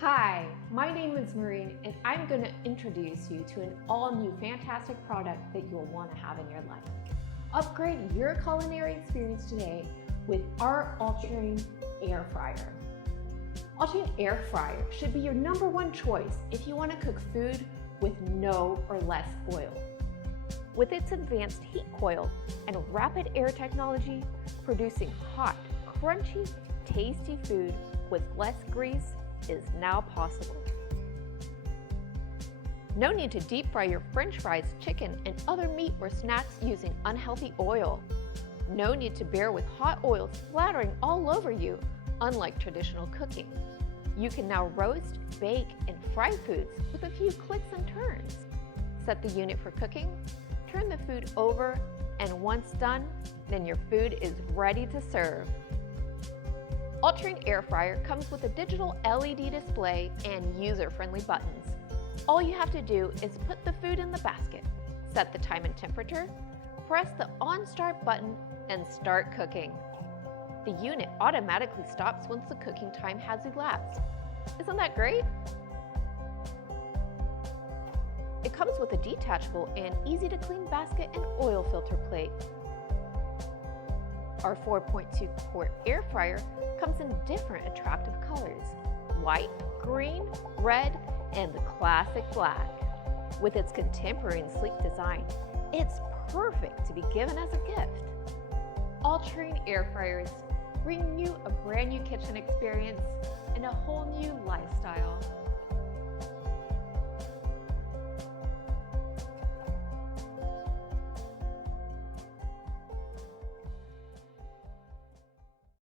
Hi, my name is Maureen and I'm going to introduce you to an all-new fantastic product that you'll want to have in your life. Upgrade your culinary experience today with our Ultrean air fryer. Ultrean air fryer should be your #1 choice if you want to cook food with no or less oil. With its advanced heat coil and rapid air technology, producing hot, crunchy, tasty food with less grease is now possible. No need to deep fry your French fries, chicken, and other meat or snacks using unhealthy oil. No need to bear with hot oil splattering all over you, unlike traditional cooking. You can now roast, bake, and fry foods with a few clicks and turns. Set the unit for cooking, turn the food over, and once done, then your food is ready to serve. Ultrean air fryer comes with a digital LED display and user-friendly buttons. All you have to do is put the food in the basket, set the time and temperature, press the on start button, and start cooking. The unit automatically stops once the cooking time has elapsed. Isn't that great? It comes with a detachable and easy to clean basket and oil filter plate. Our 4.2 quart air fryer comes in different attractive colors: white, green, red, and the classic black. With its contemporary and sleek design, it's perfect to be given as a gift. Ultrean air fryers bring you a brand new kitchen experience and a whole new lifestyle.